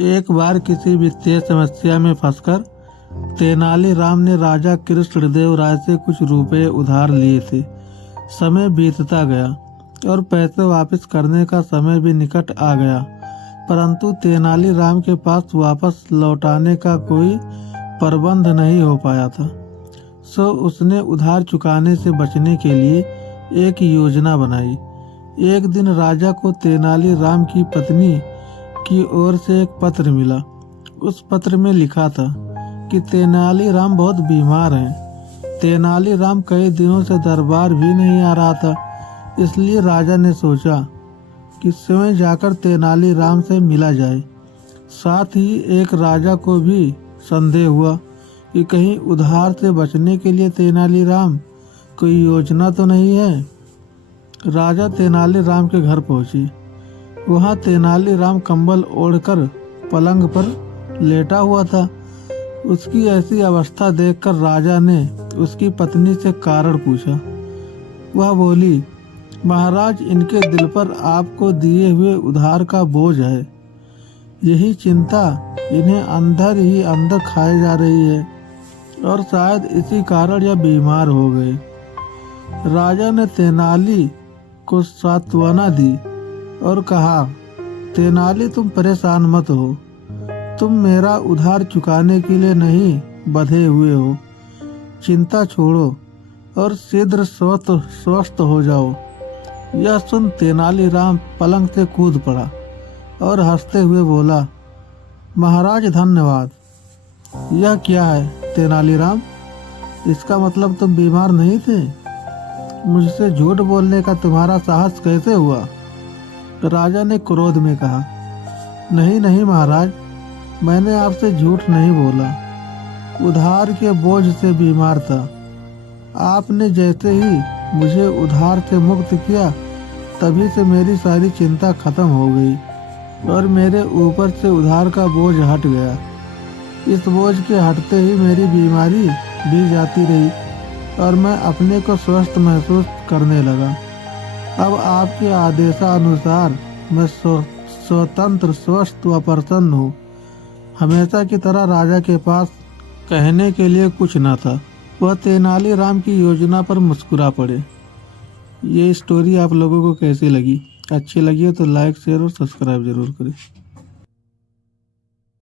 एक बार किसी वित्तीय समस्या में फंसकर तेनालीराम ने राजा कृष्णदेव राय से कुछ रुपए उधार लिए थे। समय बीतता गया और पैसे वापस करने का समय भी निकट आ गया, परंतु तेनालीराम के पास वापस लौटाने का कोई प्रबंध नहीं हो पाया था। सो उसने उधार चुकाने से बचने के लिए एक योजना बनाई। एक दिन राजा को तेनालीराम की पत्नी की ओर से एक पत्र मिला। उस पत्र में लिखा था कि तेनालीराम बहुत बीमार हैं। तेनालीराम कई दिनों से दरबार भी नहीं आ रहा था, इसलिए राजा ने सोचा कि स्वयं जाकर तेनालीराम से मिला जाए। साथ ही एक राजा को भी संदेह हुआ कि कहीं उधार से बचने के लिए तेनालीराम कोई योजना तो नहीं है। राजा तेनालीराम के घर पहुंची। वहां तेनालीराम कंबल ओढ़कर पलंग पर लेटा हुआ था। उसकी ऐसी अवस्था देखकर राजा ने उसकी पत्नी से कारण पूछा। वह बोली, महाराज, इनके दिल पर आपको दिए हुए उधार का बोझ है। यही चिंता इन्हें अंदर ही अंदर खाए जा रही है और शायद इसी कारण यह बीमार हो गए। राजा ने तेनाली को सांत्वना दी और कहा, तेनाली, तुम परेशान मत हो। तुम मेरा उधार चुकाने के लिए नहीं बंधे हुए हो। चिंता छोड़ो और शीघ्र स्वस्थ हो जाओ। यह सुन तेनालीराम पलंग से कूद पड़ा और हंसते हुए बोला, महाराज धन्यवाद। यह क्या है तेनालीराम? इसका मतलब तुम बीमार नहीं थे? मुझसे झूठ बोलने का तुम्हारा साहस कैसे हुआ? राजा ने क्रोध में कहा, नहीं नहीं महाराज, मैंने आपसे झूठ नहीं बोला। उधार के बोझ से बीमार था। आपने जैसे ही मुझे उधार से मुक्त किया, तभी से मेरी सारी चिंता खत्म हो गई और मेरे ऊपर से उधार का बोझ हट गया। इस बोझ के हटते ही मेरी बीमारी भी जाती रही और मैं अपने को स्वस्थ महसूस करने लगा। अब आपके आदेशानुसार मैं स्वतंत्र, स्वस्थ व प्रसन्न हूँ। हमेशा की तरह राजा के पास कहने के लिए कुछ न था। वह तेनालीराम की योजना पर मुस्कुरा पड़े। ये स्टोरी आप लोगों को कैसी लगी? अच्छी लगी हो तो लाइक, शेयर और सब्सक्राइब जरूर करें।